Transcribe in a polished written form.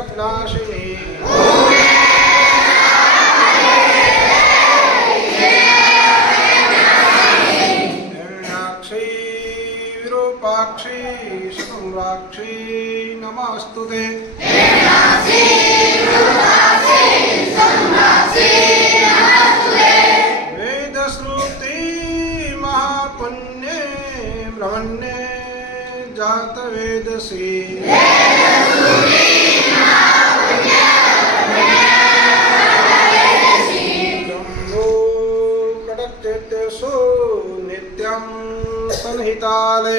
जगन्नाशिनी हिरण्याक्षी विरूपाक्षी शुक्राक्षी नमस्तुते वेदश्रुति महापुण्ये ब्रह्मण्ये जातवेदसी शम्भो कडक्तेषु नित्यं सन्निहिताले